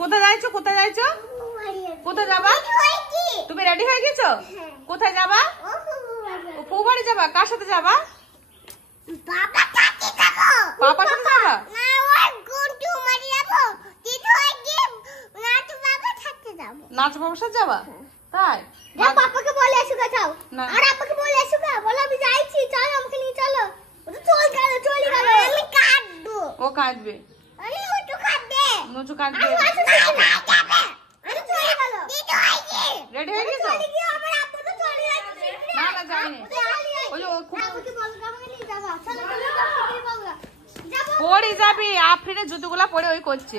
কোথায় যাইছো? কোথায় যাইছো? কোথায় যাবা? তুমি রেডি হয়ে গেছো? কোথায় যাবা? ফুফু বাড়ি যাবা? কার সাথে যাবা? পাপার সাথে যাবা? নাচ বাবার সাথে যাবা? তাই? পাপাকে বলে এসো যাও। আর আপাকে বলে এসো বলো আমি যাইছি, চলো আমাকে নিয়ে চলো। ও তো চলে গেল। আমি কাটবো। ও কাটবে। আরে ও তো কাটবে। নোচু কাটবে। আরে চলে গেল। রেডি হয়ে গেছো? চলে গিয়ে আমার আপু তো চলে যাচ্ছে। না না যাইনি। ওই যে আপুকে বলো আমাকে নিয়ে যাবা। চলো চলো বলো। যাবো। পড়ে যাবি। আফরিনের জুতোগুলা পরে ওই করছে।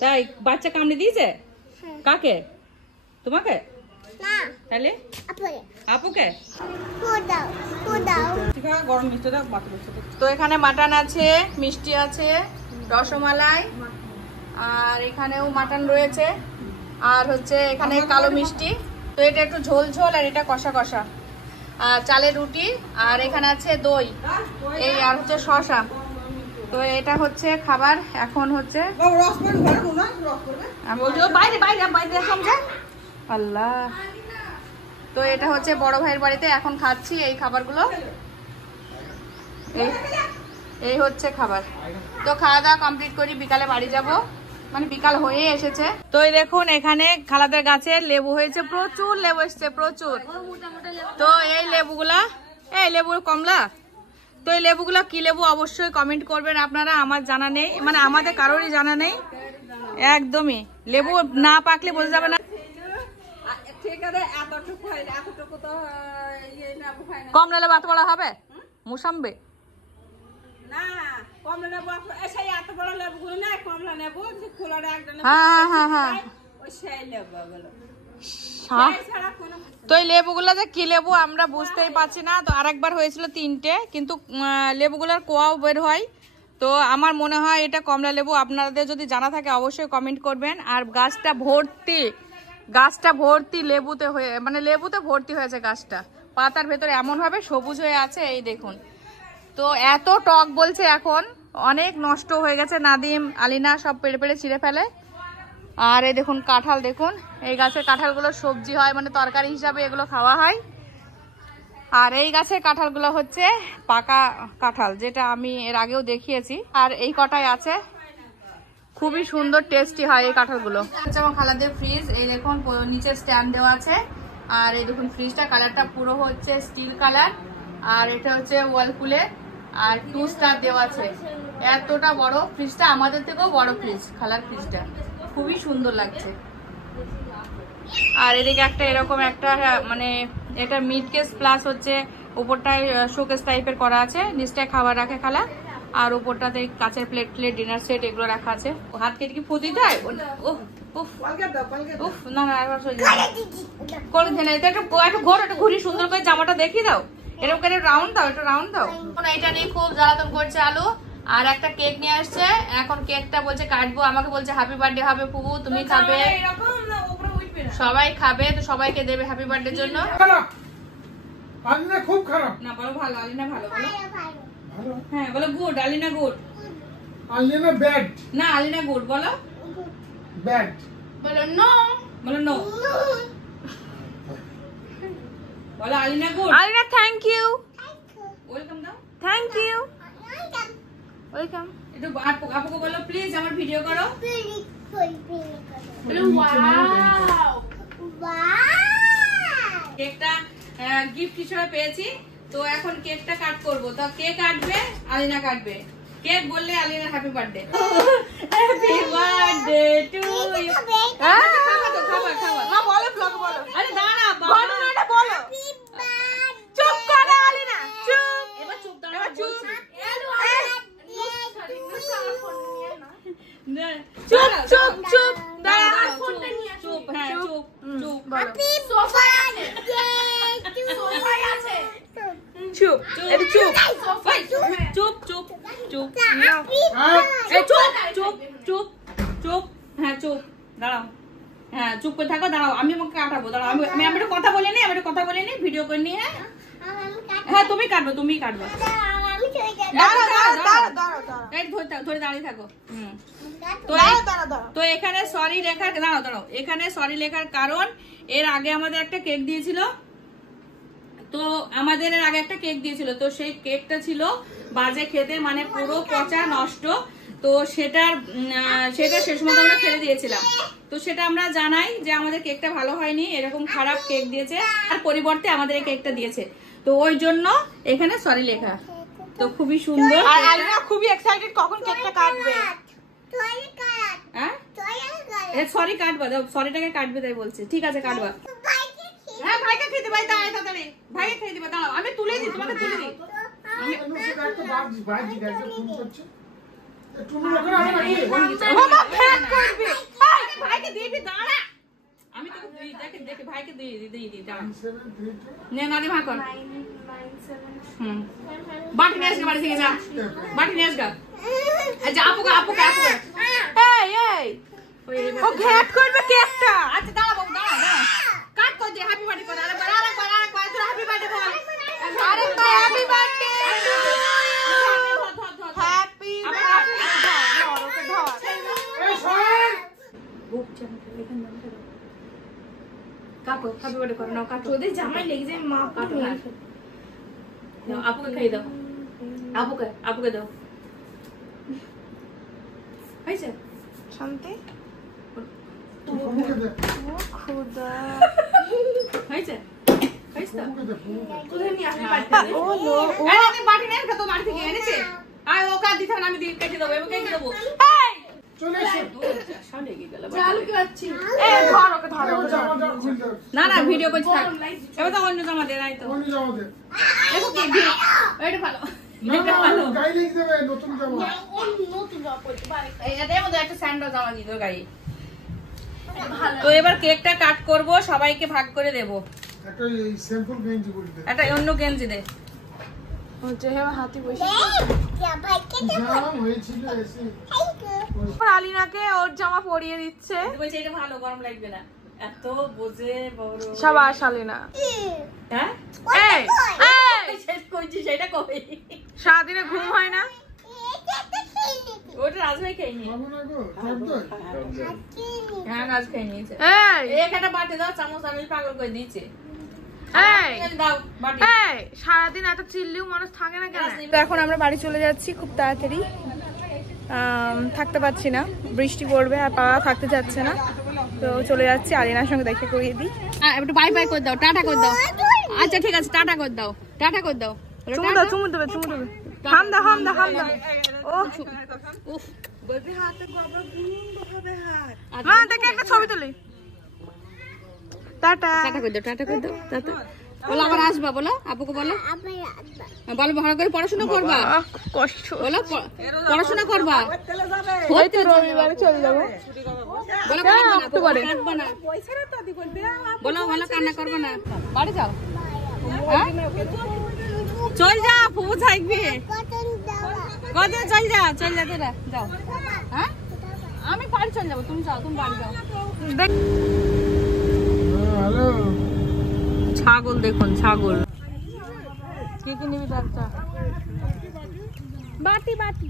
তাই বাচ্চা কামড়ে দিয়েছে? কাকে? তোমাকে? তাহলে আপুকে? গরম মিষ্টি দাও। তো এখানে মাটন আছে, মিষ্টি আছে, রসমালাই, আর এখানেও মাটন রয়েছে, আর হচ্ছে এখানে কালো মিষ্টি। তো এটা একটু ঝোল ঝোল আর এটা কষা কষা, আর চালের রুটি, আর এখানে আছে দই, এই আর হচ্ছে শসা। তো এটা হচ্ছে খাবার। এখন হচ্ছে আল্লাহ। তো এটা হচ্ছে বড় ভাইয়ের বাড়িতে এখন খাচ্ছি এই খাবারগুলো। এই হচ্ছে খাবার। তো খাওয়া দাওয়া কমপ্লিট করি, বিকালে বাড়ি যাব, মানে বিকাল হয়ে এসেছে। তো এই দেখুন এখানে খালাদের গাছে লেবু হয়েছে, প্রচুর লেবু এসছে, প্রচুর। তো এই লেবুগুলা, এই লেবু কমলা। তো এই লেবুগুলো কি লেবু অবশ্যই কমেন্ট করবেন আপনারা। আমার জানা নেই, মানে আমাদের কারোরই জানা নেই একদমই। লেবু না পাকলে বোঝা যাবে না। কমলা লেবু এত বড় হবে? মুসাম্বে তো এই লেবুগুলো যে কি লেবু আমরা বুঝতেই পারছি না। তো আরেকবার হয়েছিল 3টে, কিন্তু লেবুগুলোর কোয়াও বের হয়। তো আমার মনে হয় এটা কমলা লেবু। আপনাদের যদি জানা থাকে অবশ্যই কমেন্ট করবেন। আর গাছটা ভর্তি লেবুতে হয়ে, মানে লেবুতে ভর্তি হয়েছে গাছটা। পাতার ভেতরে এমন ভাবে সবুজ হয়ে আছে, এই দেখুন। তো এত টক বলছে, এখন অনেক নষ্ট হয়ে গেছে। নাদিম, আলিনা সব পেড়ে পেড়ে ছিঁড়ে ফেলে। আর এই দেখুন কাঁঠাল, দেখুন এই গাছের কাঁঠালগুলো সবজি হয়, মানে তরকারি হিসাবে এগুলো খাওয়া হয়। আর এই গাছের কাঁঠালগুলো হচ্ছে পাকা কাঁঠাল, যেটা আমি এর আগেও দেখিয়েছি। আর এই কটাই আছে, খুবই সুন্দর টেস্টি হয় এই কাঁঠালগুলো। আমার খালাদের ফ্রিজ, এই দেখুন নিচে স্ট্যান্ড দেওয়া আছে। আর এই দেখুন ফ্রিজটা কালারটা পুরো হচ্ছে স্টিল কালার। আর এটা হচ্ছে ওয়ালপুলে, আর 2 স্টার দেওয়া আছে। এতটা বড় ফ্রিজটা, আমাদের থেকেও বড় ফ্রিজ খালার ফ্রিজটা, খুবই সুন্দর লাগছে। আর এদিকে একটা এরকম একটা, মানে এটা মিড কেস প্লাস হচ্ছে উপরটায় শোকেস টাইপের করা আছে, নিচটায় খাবার রাখে খালা। আর উপরটাতে কাঁচের প্লেট ডিনার সেট এগুলো রাখা আছে। হাত কেটে কি ফুটি দেয়? না না একটু ঘুরি সুন্দর করে জামাটা দেখিয়ে দাও। এরকম করে রাউন্ড দাও, একটু রাউন্ড দাও। এটা নিয়ে খুব জ্বালাতন করছে আলু। আর একটা কেক নিয়ে আসছে, এখন কেকটা বলছে কাটবো। আমাকে বলছে হ্যাপি বার্থডে হবে ফুবু, তুমি খাবে? সবাই খাবে, তো সবাইকে দেবে হ্যাপি বার্থডে জন্য। আলিনা খুব খারাপ না বলো ভালো, আলিনা ভালো বলো। হ্যাঁ বলো good, Alina good. Alina bad. না আলিনা গুড বলো। ব্যাড বলো নো, বলো নো। বলো Alina good. Alina thank you, welcome দাও। Thank you, welcome. একটু আপুকে বলো প্লিজ আমার ভিডিও করো। কেকটা গিফট হিসেবে পেয়েছি, তো এখন কেকটা কাট করব। তো কেক কাটবে, আলিনা কাটবে। কেক বললে Alina happy birthday. Happy birthday to you. খাবা তো, খাবা খাবা। না বলো ব্লগ বলো। আরে দাঁড়া ঘটনাটা বলো। চুপ করো আলিনা, চুপ। এবার চুপ দাও, এবার চুপ। চুপ চুপ চুপ দাঁড়া, চুপ। হ্যাঁ চুপ চুপ বলো। চুপ, এটা চুপ চুপ চুপ চুপ চুপ চুপ চুপ। হ্যাঁ চুপ, দাঁড়াও। হ্যাঁ চুপ করে থাকো, দাঁড়াও আমি আমাকে কাটাবো। দাঁড়াও আমি একটা বলে নি, আমি একটা কথা বলে নি, ভিডিও করে নি। হ্যাঁ তুমি কাটবো, তুমি কাটবো। ধরে দাঁড়িয়ে থাকো। তো এখানে সরি লেখার, দাঁড়াও, এখানে সরি লেখার কারণ এর আগে আমাদের একটা কেক দিয়েছিল, তো আমাদের এর আগে একটা কেক দিয়েছিল, তো সেই কেকটা ছিল বাজে খেতে, মানে পুরো পচা নষ্ট। তো সেটা শেষ মতো আমরা ফেলে দিয়েছিলাম। তো সেটা আমরা জানাই যে আমাদের কেকটা ভালো হয়নি, এরকম খারাপ কেক দিয়েছে, আর পরিবর্তে আমাদের এই কেকটা দিয়েছে। তো ওই জন্য এখানে সরি লেখা। তো খুবই সুন্দর, আর আলিনা খুবই এক্সাইটেড কখন কেকটা কাটবে। হ্যাঁ সরি কাটবা, সরিটাকে কাটবে তাই বলছে। ঠিক আছে কাটবা। হ্যাঁ ভাইকে খেয়ে দিবা, তাড়াতাড়ি ভাইকে খেয়ে দিবা। দাঁড়াও আমি তুলে দিই, তোমাকে তুলে দিই। ভাইকে দিবি, দাঁড়া আমি তোকে দেখে ভাইকে দিয়ে দাঁড়া। নে নানি ভাগ কর। বাটি নিয়ে আসবে, বাড়ি থেকে যা, বাটি নিয়ে আসবে। আপুকে ও ঘ্যাট করবে কেকটা। আচ্ছা দাঁড়া বাবু, দাঁড়া কাট করে দে। হ্যাপি বার্থডে কর, আরেকবার তোর হ্যাপি বার্থডে বল। আরেকবার হ্যাপি বার্থডে, হ্যাপি কাটো, হ্যাপি বার্থডে করো, নাও কাটো। তোদের জামাই লেগে যায়, মা কাটো, নাও আপুকে খাইয়ে দাও, আপুকে দাও। হয়েছে শান্তি খুদা হয়েছে হয়েছে তো? কোথায় নিয়ে আসবে বাড়িতে? ও লো, এই আমি বাটি নিয়ে এসে তো বাড়ি থেকে এনেছে। আয় ওকে আর দিতে হবে না, আমি দিয়ে কেটে দেবো, এবার কেটে দেবো। এই চলে এসো। সামনে গিয়ে গেল। চালু কি আছি? এ ধর ওকে, ধর ওকে, জামা দাও, খুলে দাও। না ভিডিও করছি থাক। এবার তো অন্য জামা দে নাই তো। অন্য জামা দে। দেখো কি ভিডিও, এটা ভালো। না, গায়ে লেগে যাবে, নতুন জামা। নতুন জামা পড়তে পারে। এই এর মধ্যে একটা স্যান্ডেল জামা দিত গায়ে। তো এবার কেকটা কাট করব, সবাইকে ভাগ করে দেব। একটা এই স্যাম্পল গেঞ্জি করে দে। একটা অন্য গেঞ্জি দে। হচ্ছে হেবা হাতি বসে। জাম হয়েছিল এসে। আলিনাকে ওর জামা পরিয়ে দিচ্ছে। বলছে এটা ভালো, গরম লাগবে না। এত বোঝে বড়। সাবাস আলিনা। হ্যাঁ এই এই শেষ করছি সেটা কই? সারাদিনে ঘুম হয় না? ওটা রাজভাই খেয়ে নিয়ে। বাবু না গো, টক দই। হ্যাঁ রাজ খেয়ে নিয়েছে। এই একটা বাটি দাও, চামচ আমি পাগল করে দিয়েছে। এই দাও বাটি। এই সারাদিন এত চিল্লিও মানুষ থাকে না কেন? তো এখন আমরা বাড়ি চলে যাচ্ছি খুব তাড়াতাড়ি। থাকতে পারছি না, বৃষ্টি পড়বে আর পা থাকতে যাচ্ছে না, তো চলে যাচ্ছি। আলিনার সঙ্গে দেখে করিয়ে দিই। একটু বাই বাই করে দাও, টাটা করে দাও। আচ্ছা ঠিক আছে, টাটা করে দাও, টাটা করে দাও। চুমু দাও, চুমু দেবে, চুমু দেবে। হাম দাও, হাম দাও, হাম দাও। ও উফ মা দেখে একটা ছবি তুলি। টাটা। টাটা করে দাও, টাটা করে দাও, টাটা। বলো আবার আসবা, বলো আপুকে বলো, বলো ভালো করে পড়াশোনা করবা। কষ্ট বলো পড়াশোনা করবা। ওই তো রবিবারে চলে যাবো। বলো কাঁদবা না, বলো ভালো কান্না করবে না। বাড়ি যাও, চল যা, ফুবু থাকবে। কত চল যা তোরা যাও। হ্যাঁ আমি বাড়ি চলে যাবো, তুমি যাও, তুমি বাড়ি যাও। হ্যালো। ছাগল দেখুন, ছাগল। কি কি নিবি ডাক্তার? বাটি বাটি।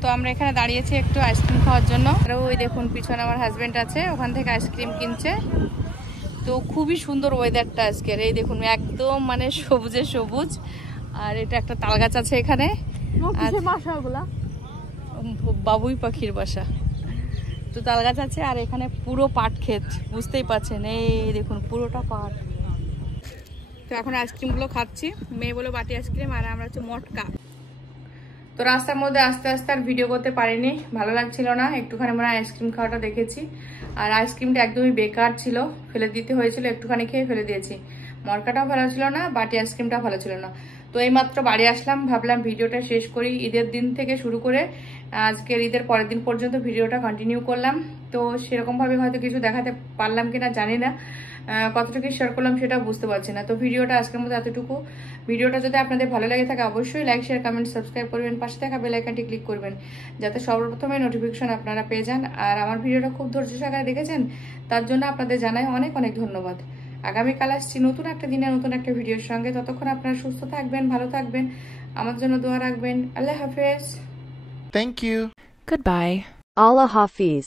তো আমরা এখানে দাঁড়িয়েছি একটু আইসক্রিম খাওয়ার জন্য। আর ওই দেখুন পিছনে আমার হাজবেন্ড আছে, ওখান থেকে আইসক্রিম কিনছে। তো খুবই সুন্দর ওয়েদারটা আজকের। এই দেখুন একদম মানে সবুজে সবুজ। আর এটা একটা তাল গাছ আছে এখানে। বাবুই পাখির বাসা। তো তাল গাছ আছে আর এখানে পুরো পাট ক্ষেত, বুঝতেই পারছেন। এই দেখুন পুরোটা পাট। তো এখন আইসক্রিমগুলো খাচ্ছি। মেয়ে বলো বাটি আইসক্রিম, আর আমরা হচ্ছে মটকা। তো রাস্তার মধ্যে আস্তে আস্তে আর ভিডিও করতে পারিনি, ভালো লাগছিল না। একটুখানি আমরা আইসক্রিম খাওয়াটা দেখেছি। আর আইসক্রিমটা একদমই বেকার ছিল, ফেলে দিতে হয়েছিল, একটুখানি খেয়ে ফেলে দিয়েছি। মটকাটাও ভালো ছিল না, বাটি আইসক্রিমটাও ভালো ছিল না। তো এইমাত্র বাড়ি আসলাম, ভাবলাম ভিডিওটা শেষ করি। ঈদের দিন থেকে শুরু করে আজকের ঈদের পরের দিন পর্যন্ত ভিডিওটা কন্টিনিউ করলাম। তো সেরকমভাবে হয়তো কিছু দেখাতে পারলাম কিনা জানি না। কতটুকু শেয়ার করলাম সেটা বুঝতে পারছি না। তো ভিডিওটা আজকের মতো এতটুকু। ভিডিওটা যদি আপনাদের ভালো লেগে থাকে অবশ্যই লাইক শেয়ার কমেন্ট সাবস্ক্রাইব করবেন, পাশে থাকা বেল আইকনটি ক্লিক করবেন যাতে সর্বপ্রথমে নোটিফিকেশন আপনারা পেয়ে যান। আর আমার ভিডিওটা খুব ধৈর্য সহকারে দেখেছেন তার জন্য আপনাদের জানাই অনেক অনেক ধন্যবাদ। আগামীকাল আসছি নতুন একটা দিনে নতুন একটা ভিডিওর সঙ্গে। ততক্ষণ আপনারা সুস্থ থাকবেন, ভালো থাকবেন, আমার জন্য দোয়া রাখবেন। আল্লাহ হাফেজ। Thank you. Goodbye. Allah Hafiz.